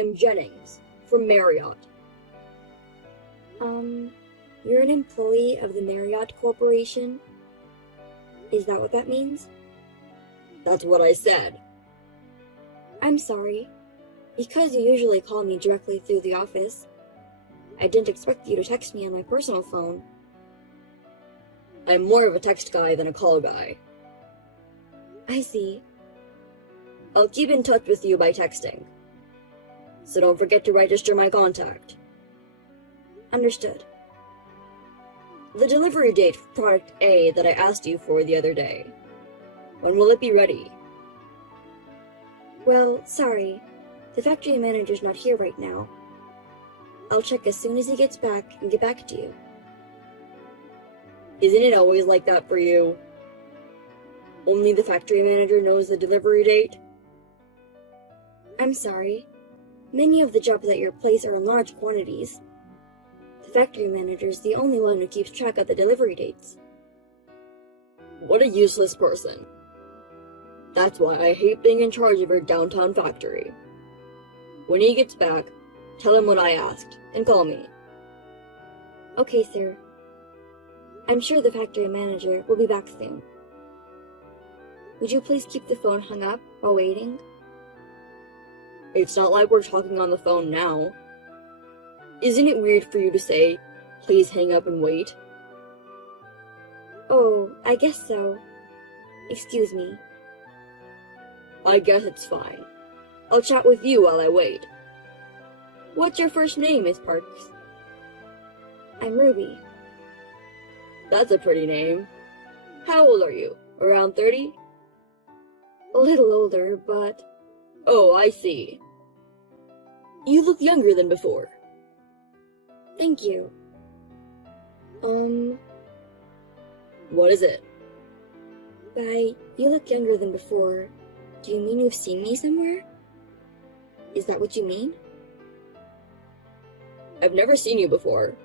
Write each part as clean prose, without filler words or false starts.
I'm Jennings, from Marriott. You're an employee of the Marriott Corporation? Is that what that means? That's what I said. I'm sorry. Because you usually call me directly through the office, I didn't expect you to text me on my personal phone. I'm more of a text guy than a call guy. I see. I'll keep in touch with you by texting. So don't forget to register my contact. Understood. The delivery date for product A that I asked you for the other day. When will it be ready? Well, sorry. The factory manager's not here right now. I'll check as soon as he gets back and get back to you. Isn't it always like that for you? Only the factory manager knows the delivery date? I'm sorry. Many of the jobs at your place are in large quantities. The factory manager's the only one who keeps track of the delivery dates. What a useless person. That's why I hate being in charge of your downtown factory. When he gets back, tell him what I asked, and call me. Okay, sir. I'm sure the factory manager will be back soon. Would you please keep the phone hung up while waiting? It's not like we're talking on the phone now. Isn't it weird for you to say, please hang up and wait? Oh, I guess so. Excuse me. I guess it's fine. I'll chat with you while I wait. What's your first name, Miss Parks? I'm Ruby. That's a pretty name. How old are you? Around 30? A little older, but... Oh, I see. You look younger than before. Thank you. What is it? By you look younger than before, do you mean you've seen me somewhere? Is that what you mean? I've never seen you before.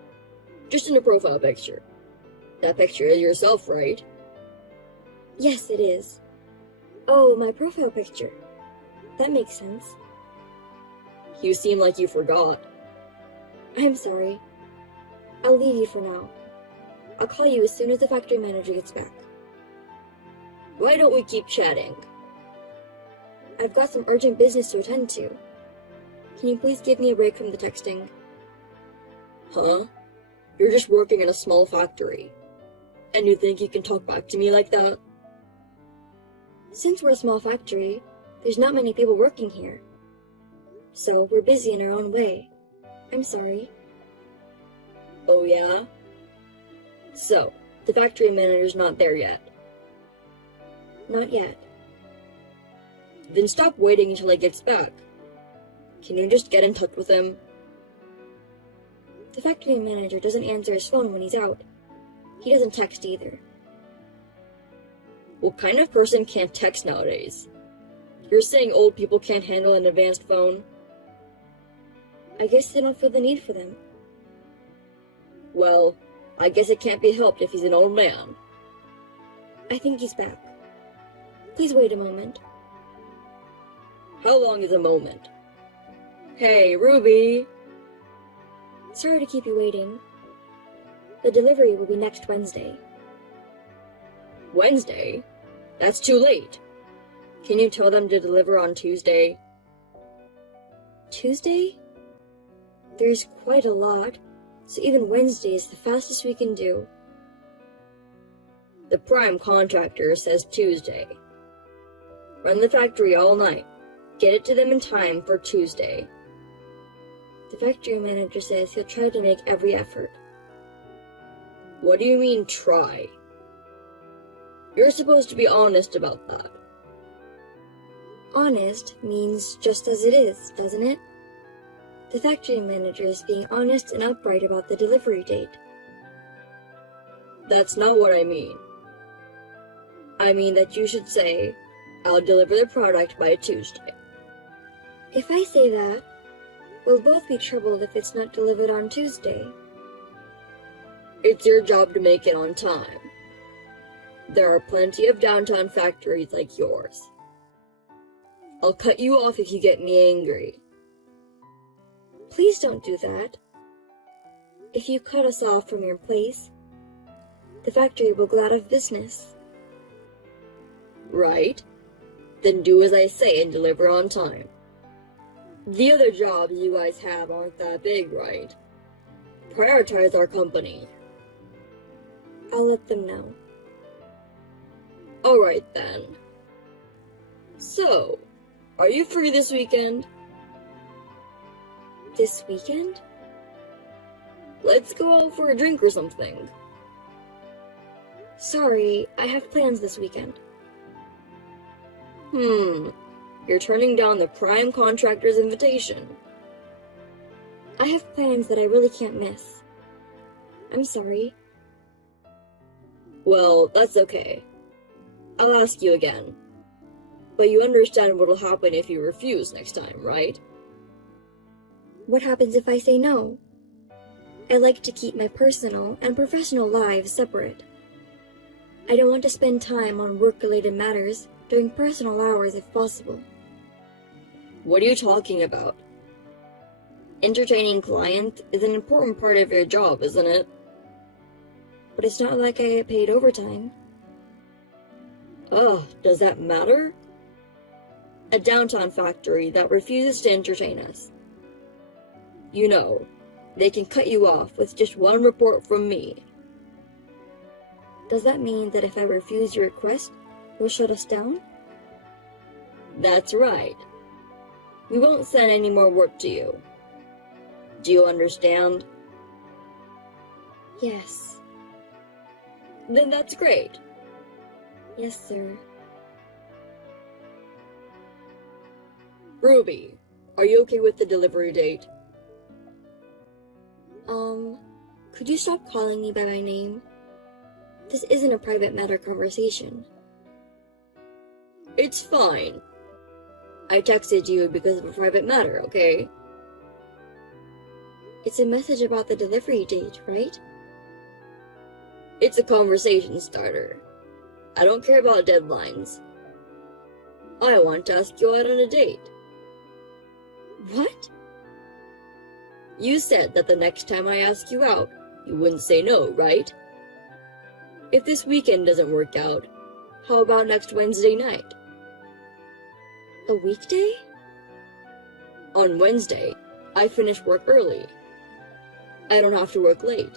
Just in a profile picture. That picture is yourself, right? Yes, it is. Oh, my profile picture. That makes sense. You seem like you forgot. I'm sorry. I'll leave you for now. I'll call you as soon as the factory manager gets back. Why don't we keep chatting? I've got some urgent business to attend to. Can you please give me a break from the texting? Huh? You're just working in a small factory. And you think you can talk back to me like that? Since we're a small factory, there's not many people working here. So we're busy in our own way. I'm sorry. Oh yeah? So, the factory manager's not there yet? Not yet. Then stop waiting until he gets back. Can you just get in touch with him? The factory manager doesn't answer his phone when he's out. He doesn't text either. What kind of person can't text nowadays? You're saying old people can't handle an advanced phone? I guess they don't feel the need for them. Well, I guess it can't be helped if he's an old man. I think he's back. Please wait a moment. How long is a moment? Hey, Ruby! Sorry to keep you waiting. The delivery will be next Wednesday. Wednesday? That's too late. Can you tell them to deliver on Tuesday? Tuesday? There's quite a lot, so even Wednesday is the fastest we can do. The prime contractor says Tuesday. Run the factory all night. Get it to them in time for Tuesday. The factory manager says he'll try to make every effort. What do you mean, try? You're supposed to be honest about that. Honest means just as it is, doesn't it? The factory manager is being honest and upright about the delivery date. That's not what I mean. I mean that you should say, I'll deliver the product by Tuesday. If I say that, we'll both be troubled if it's not delivered on Tuesday. It's your job to make it on time. There are plenty of downtown factories like yours. I'll cut you off if you get me angry. Please don't do that. If you cut us off from your place, the factory will go out of business. Right? Then do as I say and deliver on time. The other jobs you guys have aren't that big, right? Prioritize our company. I'll let them know. Alright then. So, are you free this weekend? This weekend? Let's go out for a drink or something. Sorry, I have plans this weekend. You're turning down the prime contractor's invitation. I have plans that I really can't miss. I'm sorry. Well, that's okay. I'll ask you again. But you understand what'll happen if you refuse next time, right? What happens if I say no? I like to keep my personal and professional lives separate. I don't want to spend time on work-related matters during personal hours if possible. What are you talking about? Entertaining clients is an important part of your job, isn't it? But it's not like I get paid overtime. Does that matter? A downtown factory that refuses to entertain us. You know, they can cut you off with just one report from me. Does that mean that if I refuse your request, you'll shut us down? That's right. We won't send any more work to you. Do you understand? Yes. Then that's great. Yes, sir. Ruby, are you okay with the delivery date? Could you stop calling me by my name? This isn't a private matter conversation. It's fine. I texted you because of a private matter, okay? It's a message about the delivery date, right? It's a conversation starter. I don't care about deadlines. I want to ask you out on a date. What? You said that the next time I ask you out, you wouldn't say no, right? If this weekend doesn't work out, how about next Wednesday night? A weekday? On Wednesday, I finish work early. I don't have to work late.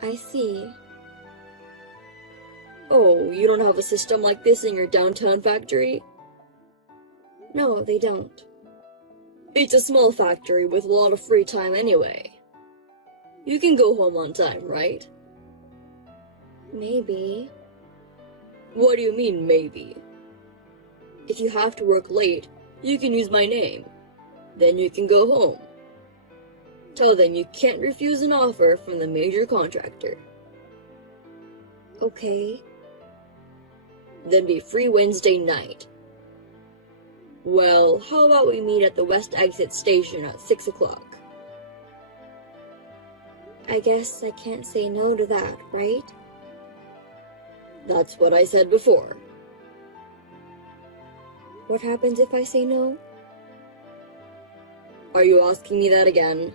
I see. Oh, you don't have a system like this in your downtown factory? No, they don't. It's a small factory with a lot of free time anyway. You can go home on time, right? Maybe. What do you mean, maybe? If you have to work late, you can use my name. Then you can go home. Tell them you can't refuse an offer from the major contractor. Okay. Then be free Wednesday night. Well, how about we meet at the West Exit Station at 6 o'clock? I guess I can't say no to that, right? That's what I said before. What happens if I say no? Are you asking me that again?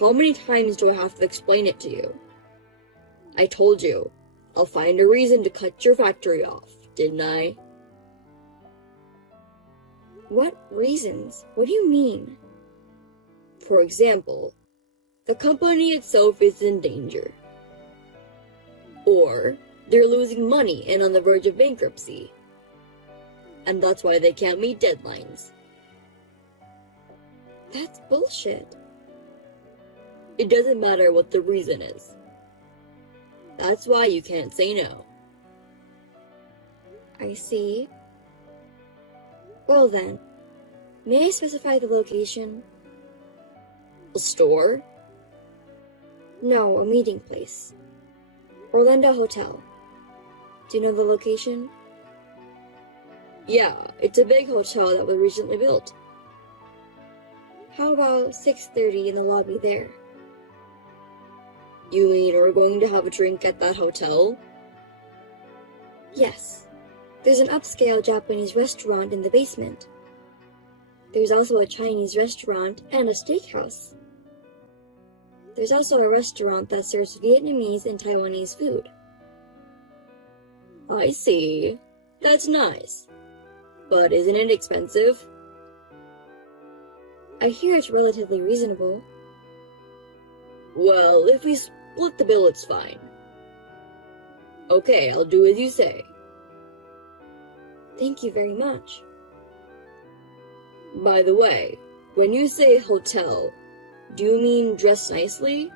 How many times do I have to explain it to you? I told you, I'll find a reason to cut your factory off, didn't I? What reasons? What do you mean? For example, the company itself is in danger. Or they're losing money and on the verge of bankruptcy. And that's why they can't meet deadlines. That's bullshit. It doesn't matter what the reason is. That's why you can't say no. I see. Well then, may I specify the location? A store? No, a meeting place. Orlando Hotel. Do you know the location? Yeah, it's a big hotel that was recently built. How about 6:30 in the lobby there? You mean we're going to have a drink at that hotel? Yes. There's an upscale Japanese restaurant in the basement. There's also a Chinese restaurant and a steakhouse. There's also a restaurant that serves Vietnamese and Taiwanese food. I see. That's nice. But isn't it expensive? I hear it's relatively reasonable. Well, if we split the bill, it's fine. Okay, I'll do as you say. Thank you very much. By the way, when you say hotel, do you mean dress nicely?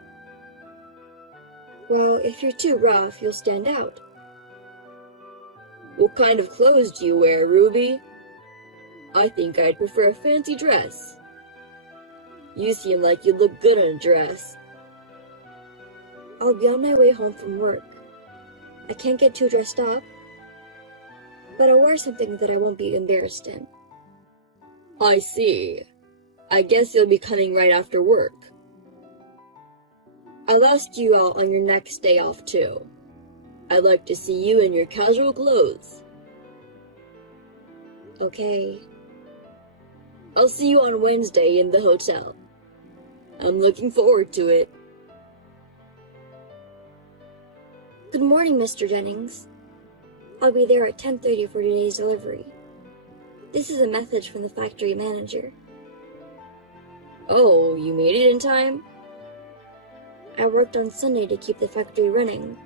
Well, if you're too rough, you'll stand out. What kind of clothes do you wear, Ruby? I think I'd prefer a fancy dress. You seem like you'd look good in a dress. I'll be on my way home from work. I can't get too dressed up, but I'll wear something that I won't be embarrassed in. I see. I guess you'll be coming right after work. I'll ask you out on your next day off too. I'd like to see you in your casual clothes. Okay. I'll see you on Wednesday in the hotel. I'm looking forward to it. Good morning, Mr. Jennings. I'll be there at 10:30 for today's delivery. This is a message from the factory manager. Oh, you made it in time? I worked on Sunday to keep the factory running.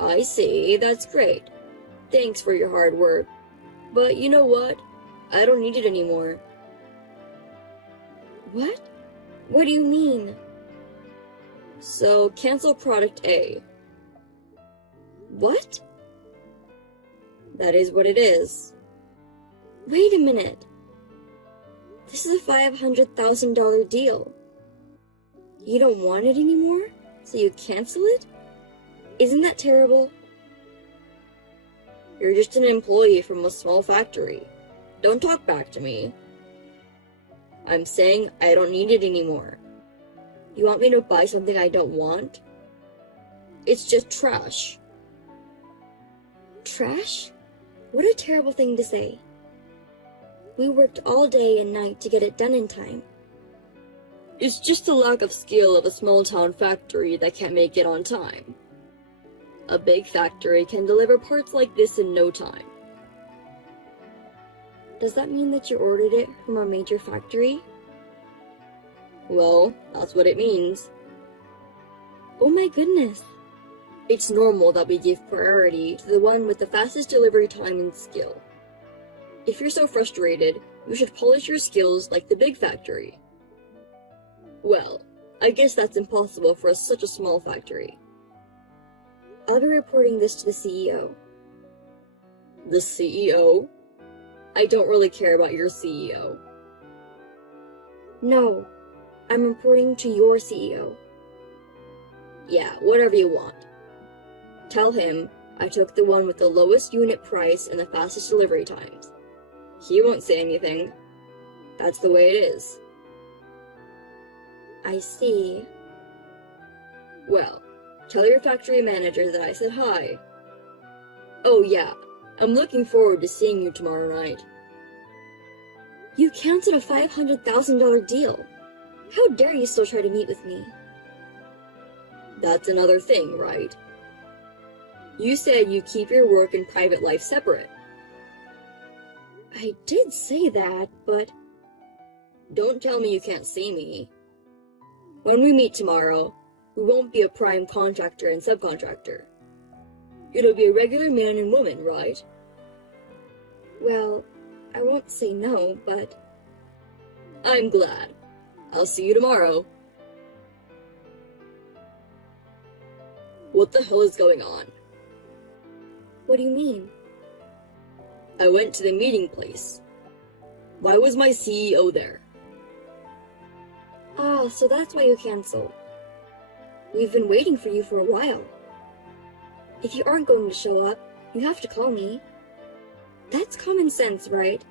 I see, that's great. Thanks for your hard work. But you know what? I don't need it anymore. What? What do you mean? So, cancel product A. What? That is what it is. Wait a minute. This is a $500,000 deal. You don't want it anymore, so you cancel it? Isn't that terrible? You're just an employee from a small factory. Don't talk back to me. I'm saying I don't need it anymore. You want me to buy something I don't want? It's just trash. Trash? What a terrible thing to say. We worked all day and night to get it done in time. It's just the lack of skill of a small-town factory that can't make it on time. A big factory can deliver parts like this in no time. Does that mean that you ordered it from a major factory? Well, that's what it means. Oh my goodness. It's normal that we give priority to the one with the fastest delivery time and skill. If you're so frustrated, you should polish your skills like the big factory. Well, I guess that's impossible for such a small factory. I'll be reporting this to the CEO. The CEO? I don't really care about your CEO. No, I'm reporting to your CEO. Yeah, whatever you want. Tell him I took the one with the lowest unit price and the fastest delivery times. He won't say anything. That's the way it is. I see. Well, tell your factory manager that I said hi. Oh yeah, I'm looking forward to seeing you tomorrow night. You canceled a $500,000 deal. How dare you still try to meet with me? That's another thing, right? You said you keep your work and private life separate. I did say that, but... Don't tell me you can't see me. When we meet tomorrow, we won't be a prime contractor and subcontractor. It'll be a regular man and woman, right? Well, I won't say no, but... I'm glad. I'll see you tomorrow. What the hell is going on? What do you mean? I went to the meeting place. Why was my CEO there? Ah, so that's why you canceled. We've been waiting for you for a while. If you aren't going to show up, you have to call me. That's common sense, right?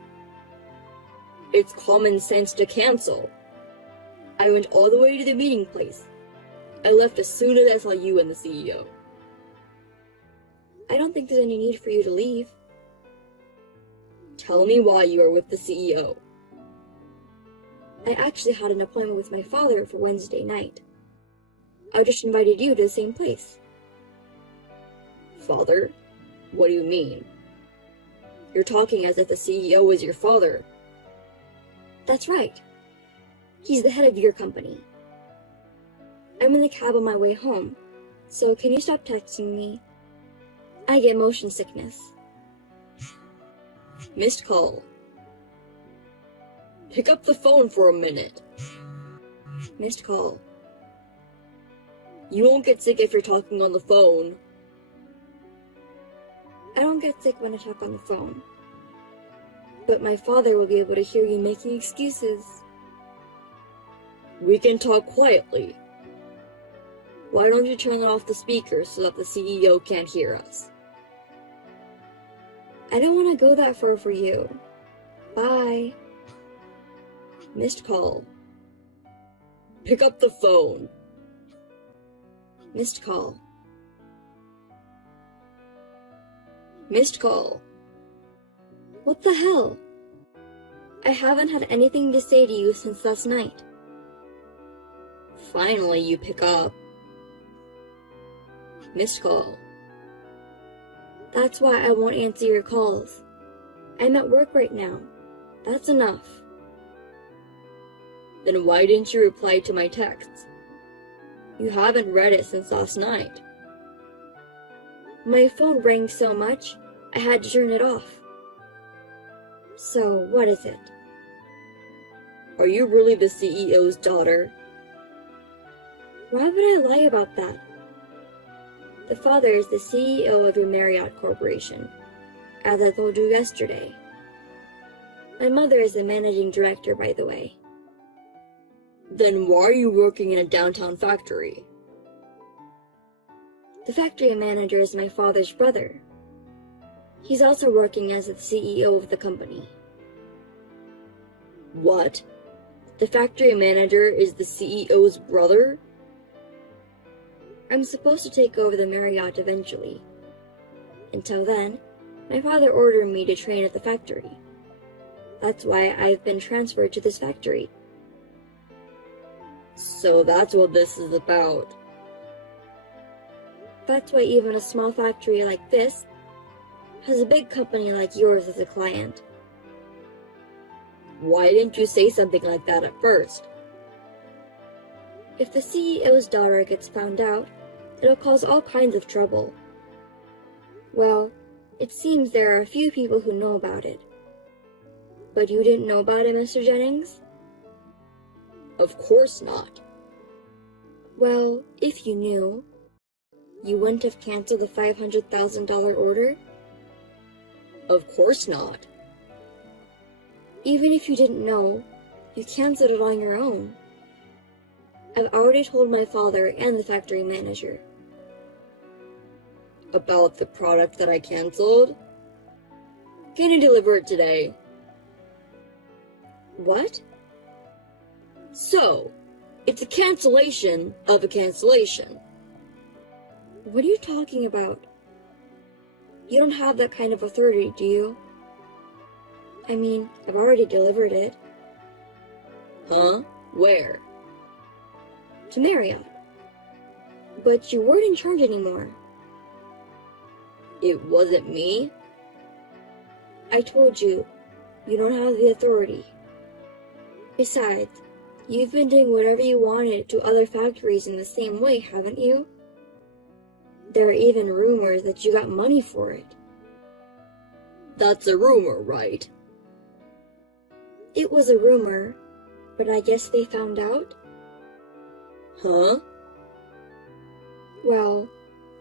It's common sense to cancel. I went all the way to the meeting place. I left as soon as I saw you and the CEO. I don't think there's any need for you to leave. Tell me why you are with the CEO. I actually had an appointment with my father for Wednesday night. I just invited you to the same place. Father? What do you mean? You're talking as if the CEO is your father. That's right. He's the head of your company. I'm in the cab on my way home, so can you stop texting me? I get motion sickness. Missed call. Pick up the phone for a minute. Missed call. You won't get sick if you're talking on the phone. I don't get sick when I talk on the phone. But my father will be able to hear you making excuses. We can talk quietly. Why don't you turn off the speaker so that the CEO can't hear us? I don't want to go that far for you. Bye. Missed call. Pick up the phone. Missed call. Missed call. What the hell? I haven't had anything to say to you since last night. Finally, you pick up. Missed call. That's why I won't answer your calls. I'm at work right now. That's enough. Then why didn't you reply to my texts? You haven't read it since last night. My phone rang so much, I had to turn it off. So, what is it? Are you really the CEO's daughter? Why would I lie about that? The father is the CEO of your Marriott Corporation, as I told you yesterday. My mother is the managing director, by the way. Then why are you working in a downtown factory? The factory manager is my father's brother. He's also working as the CEO of the company. What? The factory manager is the CEO's brother? I'm supposed to take over the Marriott eventually. Until then, my father ordered me to train at the factory. That's why I've been transferred to this factory. So that's what this is about. That's why even a small factory like this has a big company like yours as a client. Why didn't you say something like that at first? If the CEO's daughter gets found out, it'll cause all kinds of trouble. Well, it seems there are a few people who know about it. But you didn't know about it, Mr. Jennings? Of course not. Well, if you knew, you wouldn't have canceled the $500,000 order? Of course not. Even if you didn't know, you canceled it on your own. I've already told my father and the factory manager. About the product that I canceled? Can you deliver it today? What? So, it's a cancellation of a cancellation. What are you talking about? You don't have that kind of authority, do you? I mean, I've already delivered it. Huh? Where? To Marriott. But you weren't in charge anymore. It wasn't me? I told you, you don't have the authority. Besides, you've been doing whatever you wanted to other factories in the same way, haven't you? There are even rumors that you got money for it. That's a rumor, right? It was a rumor, but I guess they found out? Huh? Well,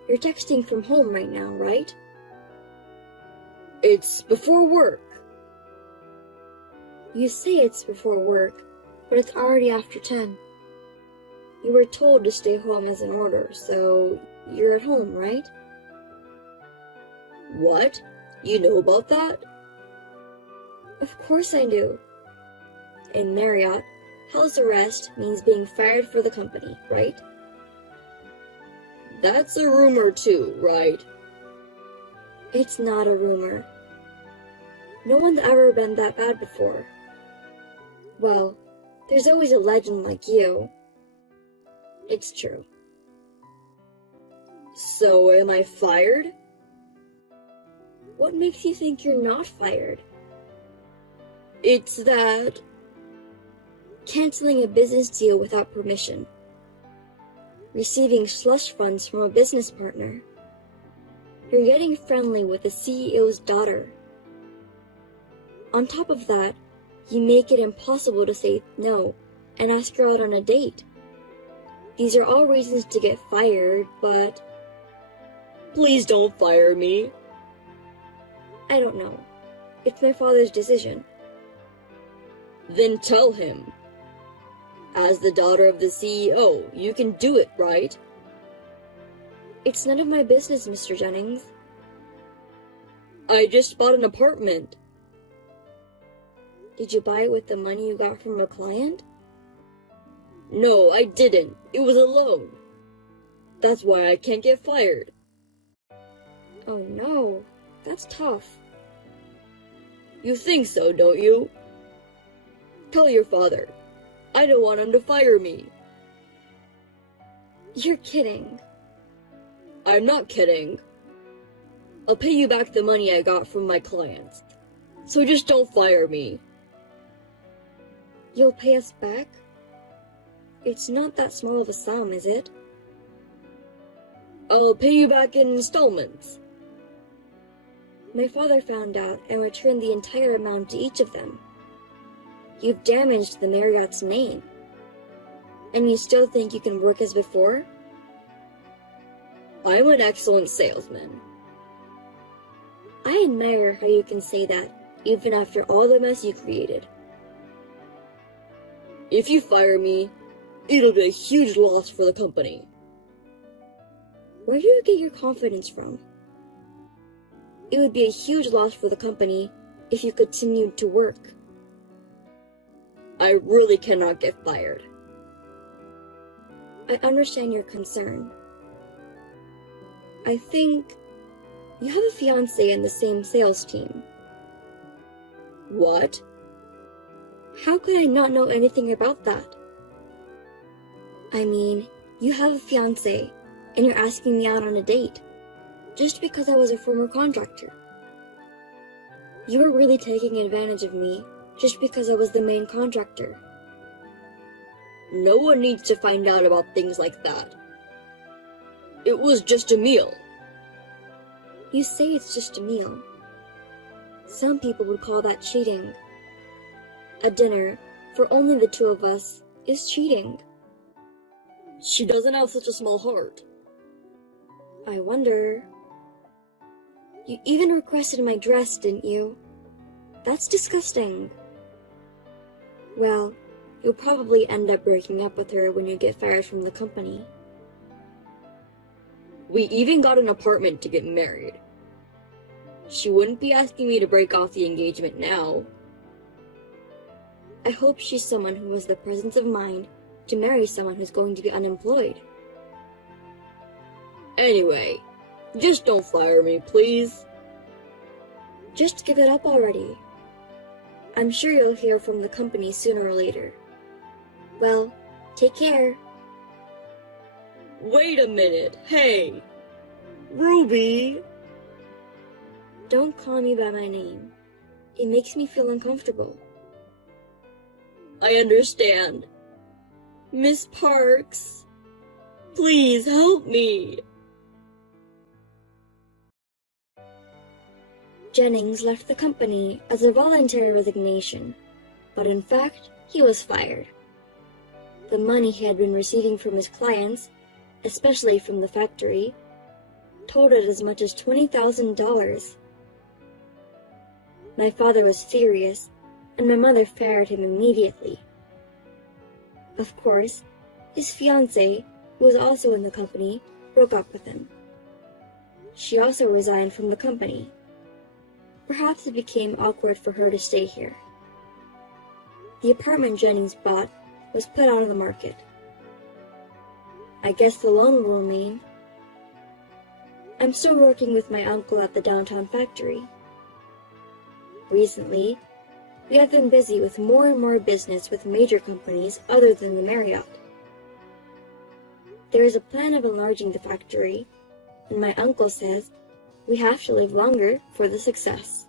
you're texting from home right now, right? It's before work. You say it's before work, but it's already after 10. You were told to stay home as an order, so you're at home, right? What? You know about that? Of course I do. In Marriott, house arrest means being fired for the company, right? That's a rumor too, right? It's not a rumor. No one's ever been that bad before. Well, there's always a legend like you. It's true. So am I fired? What makes you think you're not fired? It's that... Canceling a business deal without permission. Receiving slush funds from a business partner. You're getting friendly with the CEO's daughter. On top of that, you make it impossible to say no and ask her out on a date. These are all reasons to get fired, but... Please don't fire me. I don't know. It's my father's decision. Then tell him. As the daughter of the CEO, you can do it, right? It's none of my business, Mr. Jennings. I just bought an apartment. Did you buy it with the money you got from a client? No, I didn't. It was a loan. That's why I can't get fired. Oh no, that's tough. You think so, don't you? Tell your father. I don't want him to fire me. You're kidding. I'm not kidding. I'll pay you back the money I got from my clients. So just don't fire me. You'll pay us back? It's not that small of a sum, is it? I'll pay you back in installments. My father found out and returned the entire amount to each of them. You've damaged the Marriott's name. And you still think you can work as before? I'm an excellent salesman. I admire how you can say that, even after all the mess you created. If you fire me, it'll be a huge loss for the company. Where do you get your confidence from? It would be a huge loss for the company if you continued to work. I really cannot get fired. I understand your concern. I think you have a fiancé in the same sales team. What? How could I not know anything about that? I mean, you have a fiancé, and you're asking me out on a date, just because I was a former contractor. You were really taking advantage of me, just because I was the main contractor. No one needs to find out about things like that. It was just a meal. You say it's just a meal. Some people would call that cheating. A dinner, for only the two of us, is cheating. She doesn't have such a small heart. I wonder... You even requested my dress, didn't you? That's disgusting. Well, you'll probably end up breaking up with her when you get fired from the company. We even got an apartment to get married. She wouldn't be asking me to break off the engagement now. I hope she's someone who has the presence of mind to marry someone who's going to be unemployed. Anyway, just don't fire me, please. Just give it up already. I'm sure you'll hear from the company sooner or later. Well, take care. Wait a minute, hey! Ruby! Don't call me by my name. It makes me feel uncomfortable. I understand. Miss Parks, please help me. Jennings left the company as a voluntary resignation, but in fact, he was fired. The money he had been receiving from his clients, especially from the factory, totaled as much as $20,000. My father was furious, and my mother fired him immediately. Of course, his fiancée, who was also in the company, broke up with him. She also resigned from the company. Perhaps it became awkward for her to stay here. The apartment Jennings bought was put on the market. I guess the loan will remain. I'm still working with my uncle at the downtown factory. Recently, we have been busy with more and more business with major companies other than the Marriott. There is a plan of enlarging the factory, and my uncle says we have to live longer for the success.